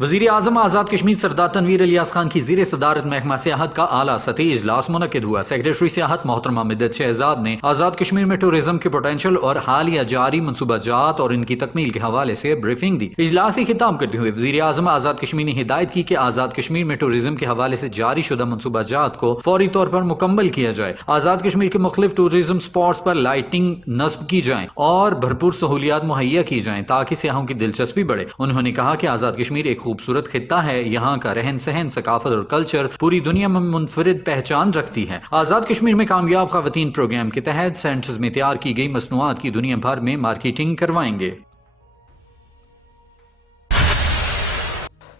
وزیر اعظم آزاد کشمیر سردار تنویر الیاس خان کی زیر صدارت محکمہ سیاحت کا اعلیٰ سطحی اجلاس منعقد ہوا۔ سیکریٹری سیاحت محترمہ مدت شہزاد نے آزاد کشمیر میں ٹورزم کے پوٹینشل اور حالیہ جاری منصوبہ جات اور ان کی تکمیل کے حوالے سے بریفنگ دی۔ اجلاس سے خطاب کرتے ہوئے وزیر اعظم آزاد کشمیر نے ہدایت کی کہ آزاد کشمیر میں ٹورزم کے حوالے سے جاری شدہ منصوبہ جات کو فوری طور پر مکمل کیا جائے۔ آزاد کشمیر کے مختلف ٹورزم سپاٹس پر لائٹنگ نصب کی جائیں اور بھرپور سہولیات مہیا کی جائیں تاکہ سیاحوں کی دلچسپی بڑھے۔ انہوں نے کہا کہ آزاد کشمیر ایک خوبصورت خطہ ہے، یہاں کا رہن سہن، ثقافت اور کلچر پوری دنیا میں منفرد پہچان رکھتی ہے۔ آزاد کشمیر میں کامیاب خواتین پروگرام کے تحت سینٹرز میں تیار کی گئی مصنوعات کی دنیا بھر میں مارکیٹنگ کروائیں گے۔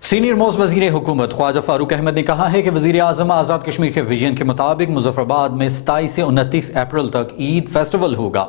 سینئر موسٹ وزیر حکومت خواجہ فاروق احمد نے کہا ہے کہ وزیر اعظم آزاد کشمیر کے ویژن کے مطابق مظفر آباد میں 27 سے 29 اپریل تک عید فیسٹیول ہوگا۔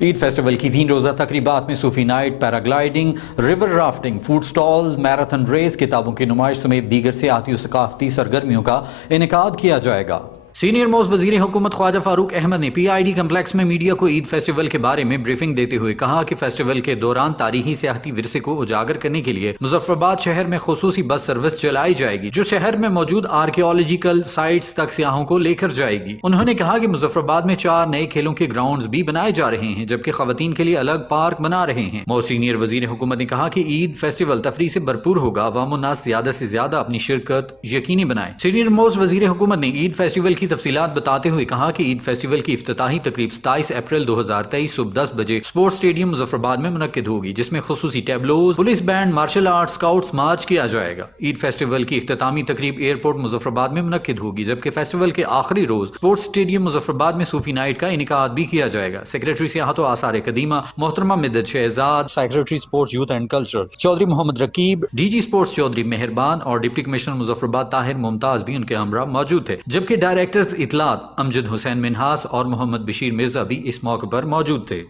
عید فیسٹیول کی 3 روزہ تقریبات میں صوفی night, paragliding, river rafting, food stall, marathon race, کتابوں کی نمائش سمیت دیگر سیاحتی و ثقافتی سرگرمیوں کا انعقاد کیا جائے گا۔ سینئر موسٹ وزیر حکومت خواجہ فاروق احمد نے پی آئی ڈی کمپلیکس میں میڈیا کو عید فیسٹیول کے بارے میں بریفنگ دیتے ہوئے کہا کہ فیسٹیول کے دوران تاریخی سیاحتی ورثے کو اجاگر کرنے کے لیے مظفر آباد شہر میں خصوصی بس سروس چلائی جائے گی جو شہر میں موجود آرکیولوجیکل سائٹس تک سیاحوں کو لے کر جائے گی۔ انہوں نے کہا کہ مظفر آباد میں 4 نئے کھیلوں کے گراؤنڈز بھی بنائے جا رہے ہیں جبکہ خواتین کے لیے الگ پارک بنا رہے ہیں۔ سینئر وزیر حکومت نے کہا کہ عید فیسٹیول تفریح سے بھرپور ہوگا، عوام الناس زیادہ سے زیادہ اپنی شرکت یقینی بنائیں۔ سینئر موسٹ وزیر حکومت نے عید فیسٹیول کی تفصیلات بتاتے ہوئے کہا کہ عید فیسٹیول کی افتتاحی تقریب 27 اپریل 2023 صبح 10 بجے سپورٹس اسٹیڈیم مظفر آباد میں منعقد ہوگی جس میں خصوصی tableaux, police band, martial art, scouts march کیا جائے گا۔ عید فیسٹیول کی اختتامی تقریب ایئرپورٹ مظفر آباد میں منعقد ہوگی جبکہ فیسٹیول کے آخری روز سپورٹس اسٹیڈیم مظفر آباد میں صوفی نائٹ کا انعقاد بھی کیا جائے گا۔ سیکریٹری سیاحت و آثار قدیمہ محترمہ مدت Shahzad, secretary sports youth and culture Chaudhry Muhammad Raqib, D G sports Chaudhry Mehrban اور ڈپٹی کمشنر مظفر آباد طاہر ممتاز بھی ان کے ہمراہ موجود تھے جبکہ ڈائریکٹرز اطلاعات امجد حسین منہاس اور محمد بشیر مرزا بھی اس موقع پر موجود تھے۔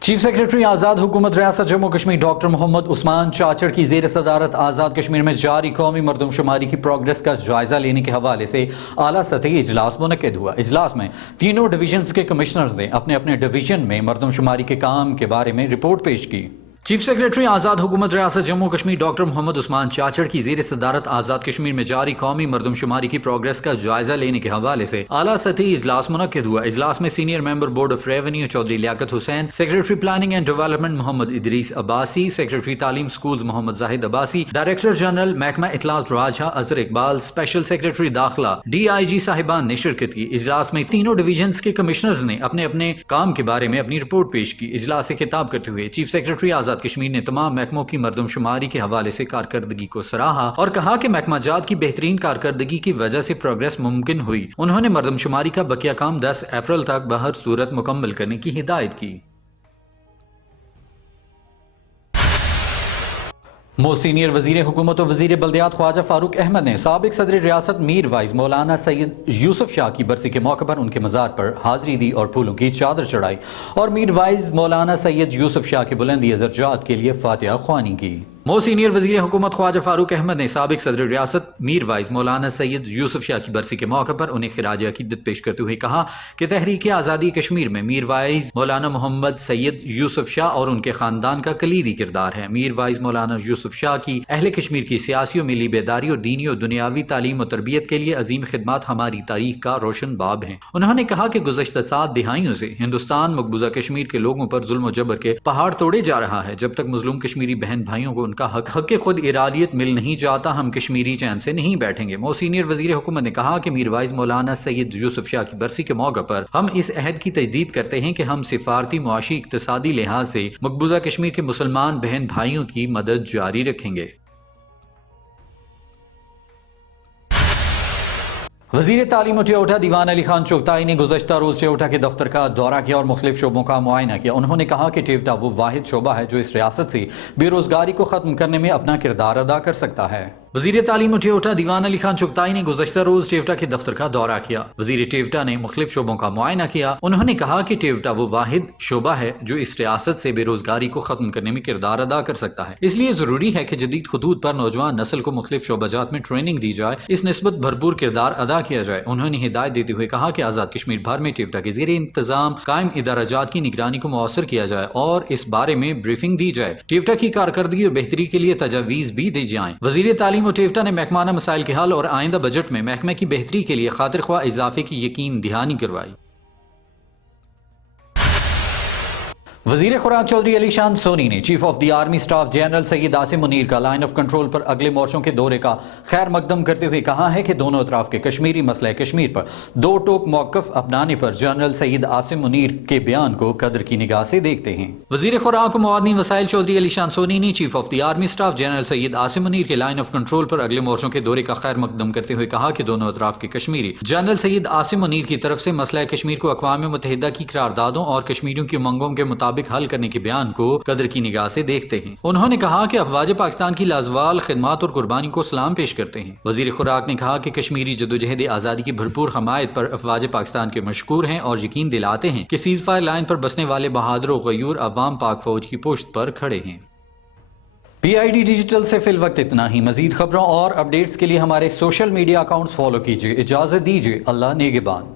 چیف سیکریٹری آزاد حکومت ریاست جموں کشمیر ڈاکٹر محمد عثمان چاچڑ کی زیر صدارت آزاد کشمیر میں جاری قومی مردم شماری کی پروگرس کا جائزہ لینے کے حوالے سے اعلیٰ سطحی اجلاس منعقد ہوا۔ اجلاس میں تینوں ڈویژنز کے کمشنرز نے اپنے اپنے ڈویژن میں مردم شماری کے کام کے بارے میں رپورٹ پیش کی۔ چیف سیکریٹری آزاد حکومت ریاست جموں کشمیر ڈاکٹر محمد عثمان چاچڑ کی زیر صدارت آزاد کشمیر میں جاری قومی مردم شماری کی پروگرس کا جائزہ لینے کے حوالے سے اعلیٰ سطحی اجلاس منعقد ہوا۔ اجلاس میں senior member board of revenue Chaudhry Liaquat Hussain, secretary planning and development Muhammad Idrees Abbasi, secretary تعلیم schools Muhammad Zahid Abbasi, director general محکمہ اطلاعات راجہ اظہر اقبال، اسپیشل سیکریٹری داخلہ ڈی آئی جی صاحبان نے شرکت کی۔ اجلاس میں تینوں ڈویژنز کے کمشنرز نے اپنے اپنے کام کے بارے میں اپنی رپورٹ پیش کی۔ اجلاس سے خطاب کرتے ہوئے چیف سیکریٹری آزاد کشمیر نے تمام محکموں کی مردم شماری کے حوالے سے کارکردگی کو سراہا اور کہا کہ محکمہ جات کی بہترین کارکردگی کی وجہ سے پروگرس ممکن ہوئی۔ انہوں نے مردم شماری کا بقیہ کام 10 اپریل تک بہر صورت مکمل کرنے کی ہدایت کی۔ سینئر وزیر حکومت و وزیر بلدیات خواجہ فاروق احمد نے سابق صدر ریاست میر وائز مولانا سید یوسف شاہ کی برسی کے موقع پر ان کے مزار پر حاضری دی اور پھولوں کی چادر چڑھائی اور میر وائز مولانا سید یوسف شاہ کے بلندی درجات کے لیے فاتحہ خوانی کی۔ سینئر وزیر حکومت خواجہ فاروق احمد نے سابق صدر ریاست میر وائز مولانا سید یوسف شاہ کی برسی کے موقع پر انہیں خراج عقیدت پیش کرتے ہوئے کہا کہ تحریک آزادی کشمیر میں میر وائز مولانا محمد سید یوسف شاہ اور ان کے خاندان کا کلیدی کردار ہے۔ میر وائز مولانا یوسف شاہ کی اہل کشمیر کی سیاسی و ملی بیداری اور دینی اور دنیاوی تعلیم و تربیت کے لیے عظیم خدمات ہماری تاریخ کا روشن باب ہیں۔ انہوں نے کہا کہ گزشتہ 7 دہائیوں سے ہندوستان مقبوضہ کشمیر کے لوگوں پر ظلم و جبر کے پہاڑ توڑے جا رہا ہے۔ جب تک مظلوم کشمیری بہن بھائیوں کو ان کا حق خود ارادیت مل نہیں جاتا، ہم کشمیری چین سے نہیں بیٹھیں گے۔ سینئر وزیر حکومت نے کہا کہ میر وائز مولانا سید یوسف شاہ کی برسی کے موقع پر ہم اس عہد کی تجدید کرتے ہیں کہ ہم سفارتی، معاشی، اقتصادی لحاظ سے مقبوضہ کشمیر کے مسلمان بہن بھائیوں کی مدد جاری رکھیں گے۔ وزیر تعلیم و ٹیوٹا دیوان علی خان چغتائی نے گزشتہ روز ٹیوٹا کے دفتر کا دورہ کیا اور مختلف شعبوں کا معائنہ کیا۔ انہوں نے کہا کہ ٹیوٹا وہ واحد شعبہ ہے جو اس ریاست سے بے روزگاری کو ختم کرنے میں اپنا کردار ادا کر سکتا ہے۔ وزیر تعلیم و ٹیوٹا دیوان علی خان چغتائی نے گزشتہ روز ٹیوٹا کے دفتر کا دورہ کیا۔ وزیر ٹیوٹا نے مختلف شعبوں کا معائنہ کیا۔ انہوں نے کہا کہ ٹیوٹا وہ واحد شعبہ ہے جو اس ریاست سے بے روزگاری کو ختم کرنے میں کردار ادا کر سکتا ہے، اس لیے ضروری ہے کہ جدید خطوط پر نوجوان نسل کو مختلف شعبہ جات میں ٹریننگ دی جائے، اس نسبت بھرپور کردار ادا کیا جائے۔ انہوں نے ہدایت دیتے ہوئے کہا کہ آزاد کشمیر بھر میں ٹیوٹا کے زیر انتظام قائم ادارہ جات کی نگرانی کو مؤثر کیا جائے اور اس بارے میں بریفنگ دی جائے۔ ٹیوٹا کی کارکردگی اور بہتری کے لیے تجاویز بھی دی جائیں۔ وزیر تعلیم و ٹیوٹا نے محکمہ مسائل کے حل اور آئندہ بجٹ میں محکمہ کی بہتری کے لیے خاطر خواہ اضافے کی یقین دہانی کروائی۔ وزیر خوراک چودھری علی شان سونی نے chief of the army staff general Syed Asim Munir کا لائن آف کنٹرول پر اگلے مورچوں کے دورے کا خیر مقدم کرتے ہوئے کہا ہے کہ دونوں اطراف کے کشمیری مسئلہ کشمیر پر دو ٹوک موقف اپنانے پر جنرل سید عاصم منیر کے بیان کو قدر کی نگاہ سے دیکھتے ہیں۔ وزیر خوراک و معدنی وسائل چودھری علی شان سونی نے chief of the army staff general Syed Asim Munir کے لائن آف کنٹرول پر اگلے مورچوں کے دورے کا خیر مقدم کرتے ہوئے کہا کہ دونوں اطراف کے کشمیری جنرل سید عاصم منیر کی طرف سے مسئلہ کشمیر کو اقوام متحدہ کی قراردادوں اور کشمیریوں کی منگوں کے مطابق حل کرنے کے بیان کو قدر کی نگاہ سے دیکھتے ہیں۔ انہوں نے کہا کہ افواج پاکستان کی لازوال خدمات اور قربانی کو سلام پیش کرتے ہیں۔ وزیر خوراک نے کہا کہ کشمیری جدوجہد آزادی کی بھرپور حمایت پر افواج پاکستان کے مشکور ہیں اور یقین دلاتے ہیں کہ سیز فائر لائن پر بسنے والے بہادر و غیور عوام پاک فوج کی پشت پر کھڑے ہیں۔ PID ڈیجیٹل سے فی الوقت اتنا ہی۔ مزید خبروں اور اپڈیٹس کے لیے ہمارے سوشل میڈیا اکاؤنٹس فالو کیجیے۔ اجازت دیجیے، اللہ نگہبان۔